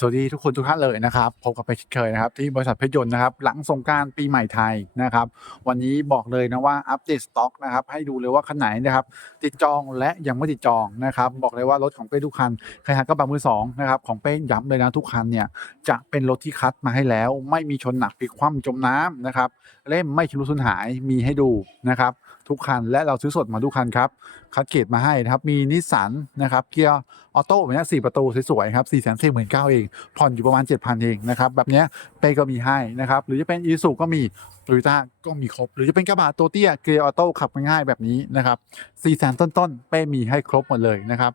สวัสดีทุกคนทุกท่านเลยนะครับพบกับไปเช่นเคยนะครับที่บริษัทเพชรยนต์นะครับหลังสงกรารปีใหม่ไทยนะครับ วันนี้บอกเลยนะว่าอัปเดตสต็อกนะครับให้ดูเลยว่าคันไหนนะครับติดจองและยังไม่ติดจองนะครับบอกเลยว่ารถของเป้ทุกคันใครหากระบะมือสองนะครับของเป้ย้ำเลยนะทุกคันเนี่ยจะเป็นรถที่คัดมาให้แล้ว ไม่มีชนหนักพลิกคว่ำจมน้ำนะครับเล่มไม่ชำรุดสูญหายมีให้ดูนะครับทุกคันและเราซื้อสดมาทุกคันครับคัดเกรดมาให้นะครับมีนิสสันนะครับเกียร์ออโต้แบบนี้สี่ประตูสวยๆครับสี่แสนสี่หมื่นเก้าเองผ่อนอยู่ประมาณเจ็ดพันเองนะครับแบบเนี้ยเป้ก็มีให้นะครับหรือจะเป็นอีซูก็มีโตโยต้าก็มีครบ หรือจะเป็นกระบะตัวเตี้ยเกียร์ออโต้ขับง่ายแบบนี้นะครับสี่แสนต้นๆ เป้มีให้ครบหมดเลยนะครับ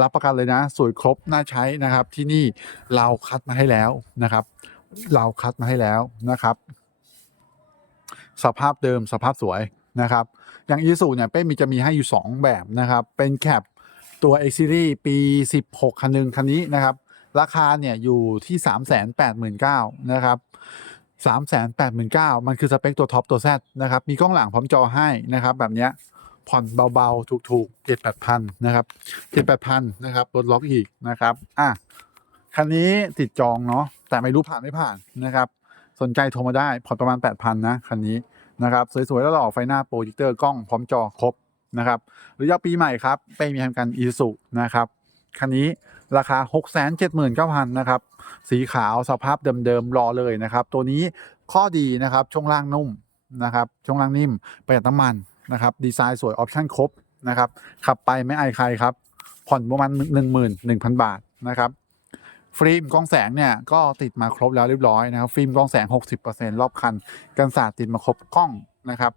รับประกันเลยนะสวยครบน่าใช้นะครับที่นี่เราคัดมาให้แล้วนะครับ เราคัดมาให้แล้วนะครับ สภาพเดิมสภาพสวยนะครับ อย่างอีซูเนี่ยเป้มีจะมีให้อยู่ 2 แบบนะครับ เป็นแคปตัว X Series ปี 16 คันหนึงคันนี้นะครับ ราคาเนี่ยอยู่ที่ 389,000นะครับ389,000 มันคือสเปคตัวท็อปตัว Z นะครับ มีกล้องหลังพร้อมจอให้นะครับ แบบเนี้ยผ่อนเบาๆ ถูกๆ7-8,000นะครับ7-8,000นะครับลดล็อกอีกนะครับ อะ คันนี้ติดจองเนาะแต่ไม่รู้ผ่านไม่ผ่านนะครับ สนใจโทรมาได้ผ่อนประมาณ 8,000 นะ คันนี้นะครับ สวยๆ แล้วหล่อไฟหน้าโปรเจคเตอร์กล้องพร้อมจอครบนะครับ หรือยาปีใหม่ครับเป้มีทำการอีสุนะครับ คันนี้ ราคา 679,000นะครับ สีขาวสภาพเดิมๆรอเลยนะครับ ตัวนี้ข้อดีนะครับช่วงล่างนุ่มนะครับช่วงล่างนิ่มประหยัดน้ำมันนะครับ ดีไซน์สวยออปชั่นครบนะครับขับไปไม่อายใครครับ ผ่อนประมาณ 11,000 บาทนะครับฟิล์มกล้องแสงเนี่ยก็ติดมาครบแล้วเรียบร้อยนะครับฟิล์มกล้องแสง 60%รอบคัน กันศาสติดมาครบกล้องนะครับ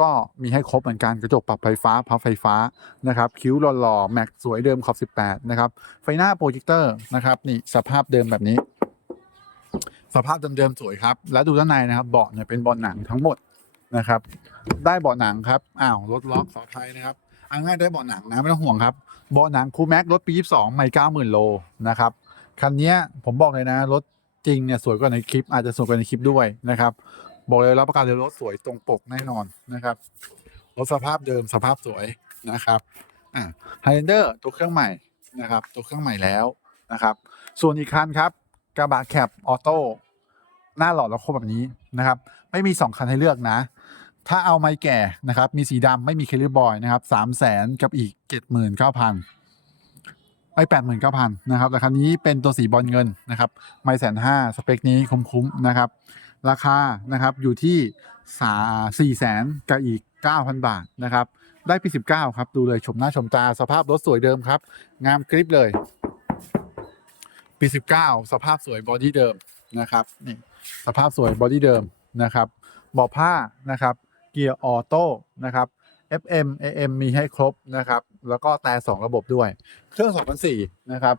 ก็มีให้ครบเหมือนกันกระจกปรับไฟฟ้าพับไฟฟ้านะครับคิ้วหล่อๆแม็กสวยเดิมขอบ 18 นะครับ ไฟหน้าโปรเจคเตอร์นะครับนี่สภาพเดิมแบบนี้ สภาพเดิมๆสวยครับ แล้วดูด้านในนะครับเบาะเนี่ยเป็นเบาะหนังทั้งหมดนะครับ ได้เบาะหนังครับอ้าวรถล็อกขออภัยนะครับเอัง่ายได้เบาะหนังนะไม่ต้องห่วงครับเบาะหนังคูแม็กรถปี 22 ไม่90,000 โลนะครับคันนี้ผมบอกเลยนะรถจริงเนี่ยสวยกว่าในคลิปอาจจะสวยกว่าในคลิปด้วยนะครับ บอกเลยรับประกันเลยรถสวยตรงปกแน่นอนนะครับรถสภาพเดิมสภาพสวยนะครับอ่าไฮเ l นเดอร์ตัวเครื่องใหม่นะครับตัวเครื่องใหม่แล้วนะครับ ส่วนอีกคันครับกระบะแคปออโต้หน้าหล่อแล้วครบแบบนี้นะครับ ไม่มี 2 คันให้เลือกนะ ถ้าเอาไม้แก่นะครับ มีสีดำไม่มีเคลิบอยนะครับสามแสนกับอีกเจ็ดหมื่นเก้าพันไปแปดหมื่นเก้าพันนะครับราคานี้เป็นตัวสีบอลเงินนะครับ ไม่แสนห้าสเปคนี้คุ้มๆนะครับ ราคานะครับอยู่ที่สาสี่แสนกับอีกเก้าพันบาทนะครับ ได้ปีสิบเก้าครับ ดูเลยชมหน้าชมตาสภาพรถสวยเดิมครับ งามกริบเลย ปีสิบเก้าสภาพสวยบอดี้เดิมนะครับนี่สภาพสวยบอดี้เดิมนะครับเบาะผ้านะครับ เกียร์ออโต้นะครับ FM AM มีให้ครบนะครับ แล้วก็แต่สองระบบด้วย เครื่อง 2004 นะครับ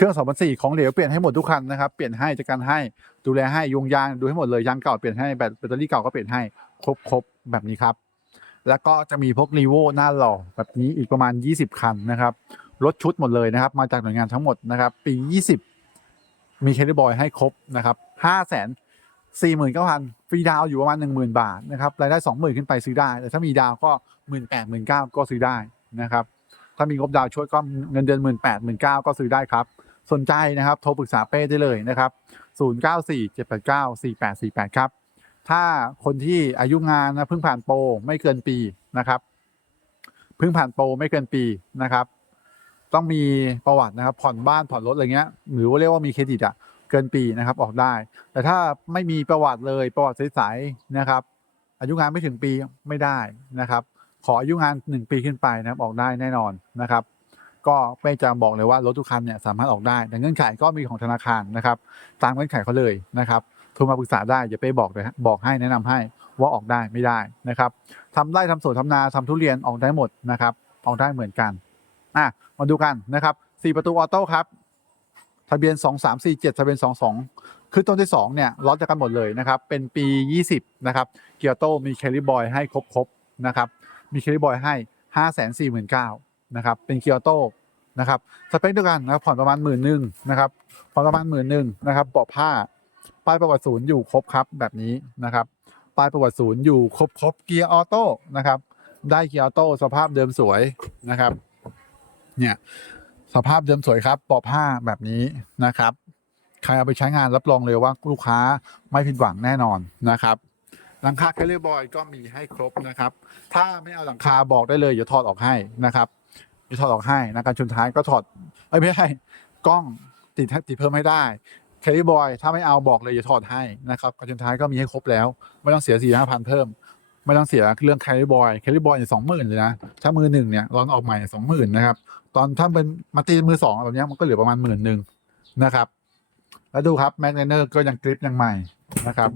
เครื่อง2004ของเหลวเปลี่ยนให้หมดทุกคันนะครับเปลี่ยนให้จัดการให้ดูแลให้ยงยางดูให้หมดเลยยางเก่าเปลี่ยนให้แบตแบตเตอรี่เก่าก็เปลี่ยนให้ครบครบแบบนี้ครับ แล้วก็จะมีพวกรีโวหน้าหล่อแบบนี้อีกประมาณ 20 คันนะครับรถชุดหมดเลยนะครับ มาจากหน่วยงานทั้งหมดนะครับปี 20 มีเคลิบอยให้ครบนะครับ5 0 0 0 0สี่หมื่นเก้าพันฟรีดาวอยู่ประมาณหนึ่งหมื่นบาทนะครับรายได้สองหมื่นขึ้นไปซื้อได้ แต่ถ้ามีดาวก็หมื่นแปดหมื่นเก้าก็ซื้อได้นะครับถ้ามีงบดาวช่วยก็เงินเดือนหมื่นแปดหมื่นเก้าก็ซื้อได้ครับ สนใจนะครับ โทรปรึกษาเป้ได้เลยนะครับศูนย์เก้าสี่เจ็ดแปดเก้าสี่แปดสี่แปดครับ ถ้าคนที่อายุงานนะเพิ่งผ่านโปรไม่เกินปีนะครับเพิ่งผ่านโปรไม่เกินปีนะครับ ต้องมีประวัตินะครับ ผ่อนบ้านผ่อนรถอะไรเงี้ย หรือว่าเรียกว่ามีเครดิตอะเกินปีนะครับออกได้ แต่ถ้าไม่มีประวัติเลยประวัติใสๆนะครับ อายุงานไม่ถึงปีไม่ได้นะครับ ขออายุงานหนึ่งปีขึ้นไปนะครับออกได้แน่นอนนะครับ ก็ไม่จะบอกเลยว่ารถทุกคันเนี่ยสามารถออกได้ แต่เงื่อนไขก็มีของธนาคารนะครับ ตามเงื่อนไขเขาเลยนะครับโทรมาปรึกษาได้อย่าไปบอกเลยบอกให้แนะนำให้ว่าออกได้ไม่ได้นะครับทำไร่ทำสวนทำนาทำทุเรียนออกได้หมดนะครับ ออกได้เหมือนกันอะมาดูกันนะครับสี่ประตูออโต้ครับทะเบียน 2 3 4 7ทะเบียน 22 คือต้นที่ 2 เนี่ยล็อตจะกันหมดเลยนะครับ เป็นปี 20 นะครับ เกียร์โต้มีแคลิบอยให้ครบๆนะครับ มีแคลิบอยให้ 5 4 9 0 0 0นะครับ เป็นเกียร์โต นะครับสเปคเดียวกันนะครับผ่อนประมาณหมื่นหนึ่งนะครับผ่อนประมาณหมื่นหนึ่งนะครับเบาะผ้าป้ายประวัติศูนย์อยู่ครบครับแบบนี้นะครับป้ายประวัติศูนย์อยู่ครบครบเกียร์ออโต้นะครับได้เกียร์ออโต้สภาพเดิมสวยนะครับเนี่ยสภาพเดิมสวยครับเบาะผ้าแบบนี้นะครับใครเอาไปใช้งานรับรองเลยว่าลูกค้าไม่ผิดหวังแน่นอนนะครับ หลังคาแคลเลอร์บอยก็มีให้ครบนะครับ ถ้าไม่เอาหลังคาบอกได้เลยเดี๋ยวถอดออกให้นะครับ เดี๋ยวถอดออกให้นะการชนท้ายก็ถอดเอ้ยไม่ใช่กล้องติดติดเพิ่มไม่ได้แคลเลอร์บอยถ้าไม่เอาบอกเลยเดี๋ยวถอดให้นะครับการชนท้ายก็มีให้ครบแล้ว ไม่ต้องเสียสี่ห้าพันเพิ่ม ไม่ต้องเสียเรื่องแคลเลอร์บอยแคลเลอร์บอยเนี่สองหมื่นเลยนะถ้ามือหนึ่งเนี่ยร้อนออกใหม่สองหมื่นนะครับตอนถ้าเป็นมาตีมือสองแบบนี้มันก็เหลือประมาณหมื่นหนึ่งนะครับ แล้วดูครับแมกเนเนอร์ก็ยังกริปยังใหม่นะครับ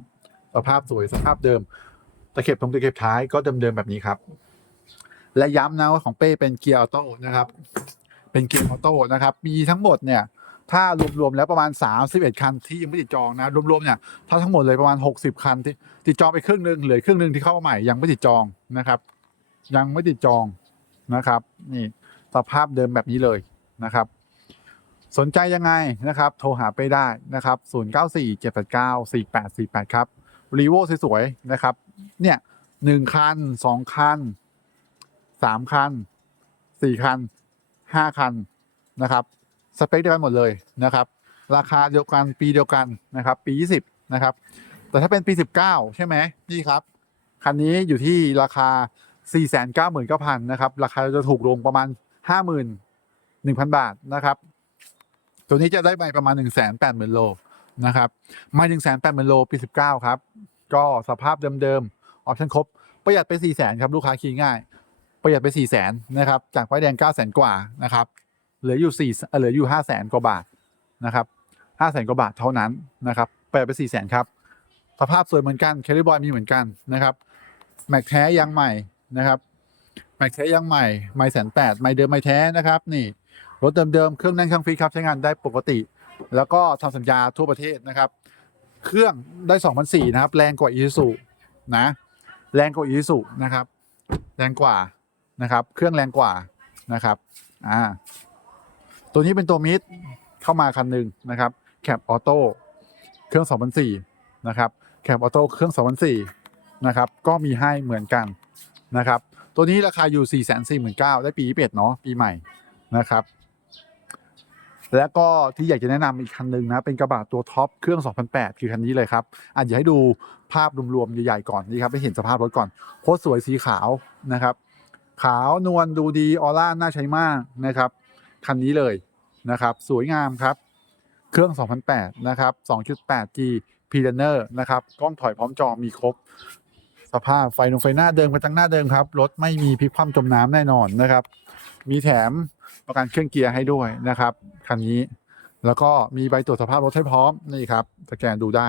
สภาพสวยสภาพเดิมตะเข็บตรงตะเข็บท้ายก็เดิมๆแบบนี้ครับ และย้ำนะว่าของเป้เป็นเกียร์ออโต้นะครับ เป็นเกียร์ออโต้นะครับ มีทั้งหมดเนี่ย ถ้ารวมๆแล้วประมาณ 31 คันที่ยังไม่ติดจองนะรวมๆเนี่ยถ้าทั้งหมดเลยประมาณ 60 คันที่ติดจองไปครึ่งหนึ่งเหลือครึ่งหนึ่งที่เข้ามาใหม่ยังไม่ติดจองนะครับ ยังไม่ติดจองนะครับ นี่สภาพเดิมแบบนี้เลยนะครับ สนใจยังไงนะครับ โทรหาไปได้นะครับ 0947894848 ครับรีโวสวยๆนะครับ เนี่ยหนึ่งคันสองคัน สามคันสี่คันห้าคันนะครับสเปคเดียวกันหมดเลยนะครับ ราคาเดียวกันปีเดียวกันนะครับ ปี 20นะครับ แต่ถ้าเป็นปี 19 ใช่ไหมนี่ครับ คันนี้อยู่ที่ราคา 499,000นะครับ ราคาจะถูกลงประมาณ 51,000 บาทนะครับ ตัวนี้จะได้ไปประมาณ 180,000โลนะครับไม่180,000โลปี 19 ครับ ก็สภาพเดิมๆออปชั่นครบประหยัดไป 400,000ครับลูกค้าคีง่าย ประหยัดไป400,000นะครับ จากไฟแดง900,000กว่านะครับ เหลืออยู่4เอ่เหลืออยู่500,000กว่าบาทนะครับ500,000กว่าบาทเท่านั้นนะครับประหยัดไป400,000ครับสภาพสวยเหมือนกันแคลิบอยมีเหมือนกันนะครับแม็กแท้ยางใหม่นะครับแม็กแท้ยางใหม่ไม่แสนแปดไม่เดิมไม่แท้นะครับ นี่รถเดิมๆเครื่องแน่นเครื่องฟรีครับใช้งานได้ปกติ แล้วก็ทำสัญญาทั่วประเทศนะครับ เครื่องได้2,004นะครับ แรงกว่าอีซูนะแรงกว่าอีซูนะครับแรงกว่า นะครับ เครื่องแรงกว่านะครับอ่าตัวนี้เป็นตัวมิดเข้ามาคันหนึ่งนะครับแคปออโต้เครื่อง2004นะครับแคปออโต้เครื่อง2004นะครับก็มีให้เหมือนกันนะครับ ตัวนี้ราคาอยู่ 4 4 9 0 0 0ได้ปี21เนาะปีใหม่นะครับ แล้วก็ที่อยากจะแนะนำอีกคันหนึ่งนะ เป็นกระบะตัวท็อปเครื่อง 2008 คือคันนี้เลยครับอาจจะให้ดูภาพรวมๆใหญ่ๆก่อนนี่ครับให้เห็นสภาพรถก่อนโคตรสวยสีขาวนะครับ ขาวนวลดูดีออร่าน่าใช้มากนะครับ คันนี้เลยนะครับ สวยงามครับ เครื่อง 2008 นะครับ 2.8G p l a n e r นะครับ กล้องถอยพร้อมจอมีครบ สภาพไฟนงไฟหน้าเดิมกระจังหน้าเดิมครับ รถไม่มีพลิกคว่ำจมน้ำแน่นอนนะครับ มีแถมประกันเครื่องเกียร์ให้ด้วยนะครับ คันนี้ แล้วก็มีใบตรวจสภาพรถให้พร้อมนี่ครับ สแกนดูได้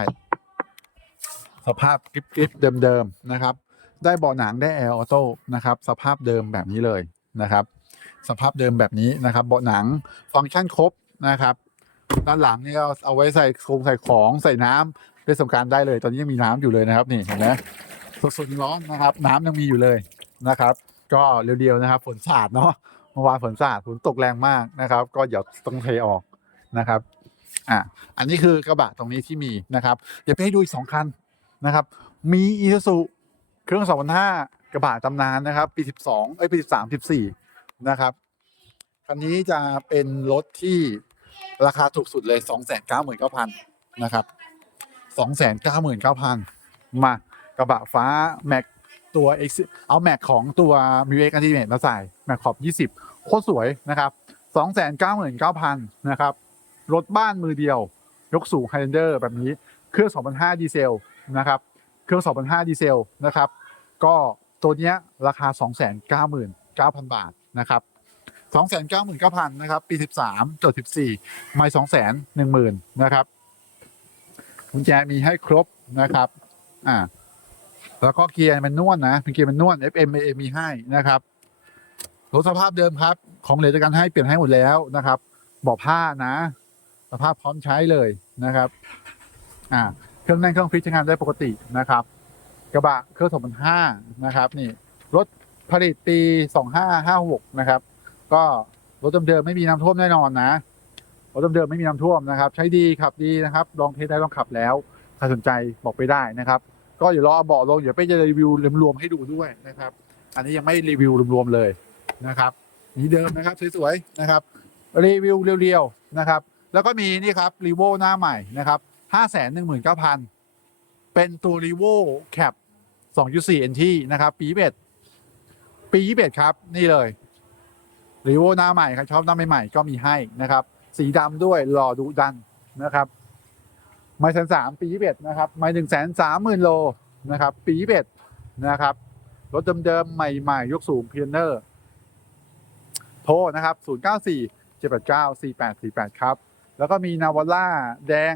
สภาพกริบกริบเดิมๆนะครับ ได้เบาะหนังได้แอร์ออโต้นะครับสภาพเดิมแบบนี้เลยนะครับ สภาพเดิมแบบนี้นะครับ เบาะหนังฟังก์ชันครบนะครับด้านหลังนี่ก็เอาไว้ใส่โครงใส่ของใส่น้ำได้สำการได้เลย ตอนนี้ยังมีน้ำอยู่เลยนะครับ นี่เห็นไหมสดๆร้อนนะครับ น้ำยังมีอยู่เลยนะครับ ก็เรียวๆนะครับ ฝนสาดเนาะเมื่อวานฝนสาดฝนตกแรงมากนะครับ ก็เดี๋ยวต้องเทออกนะครับอะอันนี้คือกระบะตรงนี้ที่มีนะครับ เดี๋ยวไปให้ดูอีกสองคันนะครับ มีอีซู เครื่อง2,500กระบะตำนานนะครับ ปี 12 เอ้ยปี 13 14 นะครับ คันนี้จะเป็นรถที่ราคาถูกสุดเลย 299,000 นะครับ 299,000 มากระบะฟ้าแม็กตัว X เอาแม็กของตัว m u x Ultimate มาใส่แม็กขอบ 20 โคตรสวยนะครับ 299,000 นะครับ รถบ้านมือเดียวยกสูง Highlander แบบนี้ เครื่อง 2005 ดีเซลนะครับ เครื่อง2005ดีเซลนะครับ ก็ตัวเนี้ยราคา 299,000 บาทนะครับ299,000นะครับ ปี 13จด14 ไม่210,000นะครับกุญแจมีให้ครบนะครับอ่าแล้วก็เกียร์มันนวลนะเกียร์มันนวล FM AM มีให้นะครับรถสภาพเดิมครับ ของเหลือจากการให้เปลี่ยนให้หมดแล้วนะครับบาะผ้านะ สภาพพร้อมใช้เลยนะครับ อ่า เครื่องแน่นเครื่องฟิตใช้งานได้ปกตินะครับ กระบะเครื่อง2005นะครับ นี่รถผลิตปี2556นะครับ ก็รถเดิมๆไม่มีน้ำท่วมแน่นอนนะรถเดิมๆไม่มีน้ำท่วมนะครับ ใช้ดีขับดีนะครับ ลองเทสได้ลองขับแล้วใครสนใจบอกไปได้นะครับ ก็เดี๋ยวรอเอาเบาะลงเดี๋ยวไปจะรีวิวรวมๆให้ดูด้วยนะครับ อันนี้ยังไม่รีวิวรวมๆเลยนะครับนี่เดิมนะครับสวยๆนะครับรีวิวเรียวๆนะครับ แล้วก็มีนี่ครับรีโวหน้าใหม่นะครับ ห้าแสนหนึ่งหมื่นเก้าพันเป็นตัวรีโวแคปสองจุดสี่เอ็นทีนะครับ ปีเบ็ดปียี่เบ็ดครับ นี่เลยรีโวหน้าใหม่ครับชอบหน้าใหม่ๆก็มีให้นะครับ สีดำด้วยหล่อดุดันนะครับไม่แสนสามปียี่เบ็ดนะครับไม่หนึ่งแสนสามหมื่นโลนะครับ ปียี่เบ็ดนะครับ รถเดิมๆ ใหม่ๆ ยกสูงเพียเนอร์ โทรนะครับ 0 9 4 7 8 9 4 8 4 8 ครับ แล้วก็มีนาวาร่าแดง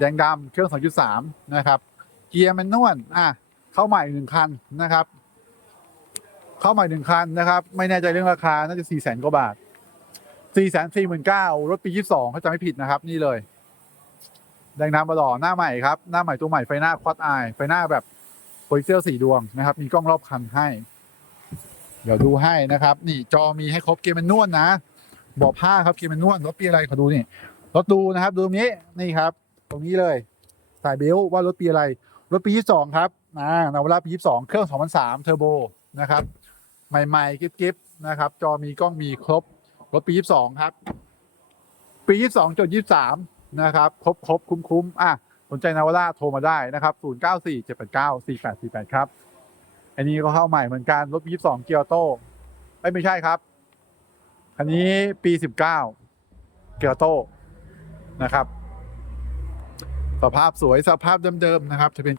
แดงดำเครื่อง 2.3 นะครับ เกียร์แมนนวลอะเข้าใหม่หนึ่งคันนะครับ เข้าใหม่หนึ่งคันนะครับ ไม่แน่ใจเรื่องราคาน่าจะ4 0 0 0 0 0กว่าบาท4 4 9 0 0 0รถปี 22เขาจะไม่ผิดนะครับ นี่เลย แดงดำมาหล่อหน้าใหม่ครับ หน้าใหม่ตัวใหม่ไฟหน้าควอดไอไฟหน้าแบบโพลิเซอร์สีดวงนะครับ มีกล้องรอบคันให้ เดี๋ยวดูให้นะครับ นี่จอมีให้ครบเกียร์แมันนวลนะบอกผ้าครับเกียร์แมันนวลรถปีอะไรขอดูนี่รถดูนะครับ ดูตรงนี้นี่ครับ ตรงนี้เลย สายเบลว่ารถปีอะไร รถปีที่สองครับอ่านาวาร่าปีที่สองเครื่องสองพันสามเทอร์โบนะครับใหม่ๆกิ๊บๆนะครับ จอมีกล้องมีครบ รถปียี่สองครับ ปียี่สองจดยี่สามนะครับครบครบคุ้มคุ้มๆอะสนใจนาวาร่าโทรมาได้นะครับศูนย์เก้าสี่เจ็ดแปดเก้าสี่แปดสี่แปดครับ อันนี้ก็เข้าใหม่เหมือนกัน รถปี22เกียร์โต้เอ้ยไม่ใช่ครับคันนี้ปี 19 เกียร์โต้นะครับ สภาพสวยสภาพเดิมๆนะครับทะเบียน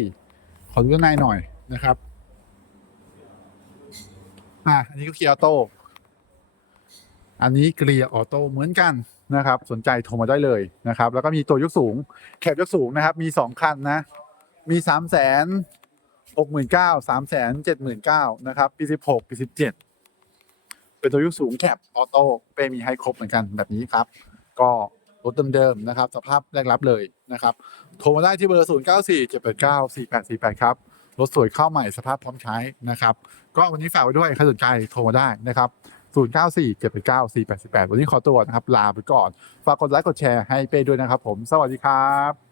7404 ขอดูด้านในหน่อยนะครับอะอันนี้ก็เกียร์โต้อันนี้เกียร์ออโต้เหมือนกันนะครับ สนใจโทรมาได้เลยนะครับ แล้วก็มีตัวยกสูง แคบยกสูงนะครับ มี 2 คันนะ มี 3 0 0 0 0หกหมื่นเก้าสามแสนเจ็ดหมื่นเก้านะครับปีสิบหกปีสิบเจ็ดเป็นตัวยุคสูงแคปออโต้เปมีให้ครบเหมือนกันแบบนี้ครับ ก็ รถเดิมๆนะครับ สภาพแรกรับเลยนะครับโทรมาได้ที่เบอร์ 0 9 4 7 8 9 4 8 4 8 ครับ รถสวยเข้าใหม่สภาพพร้อมใช้นะครับ ก็วันนี้ฝากไว้ด้วยใครสนใจโทรมาได้นะครับ 0 9 4 7 8 9 4 8 4 8 วันนี้ขอตัวนะครับ ลาไปก่อน ฝากกดไลค์กดแชร์ให้เป้ด้วยนะครับผม สวัสดีครับ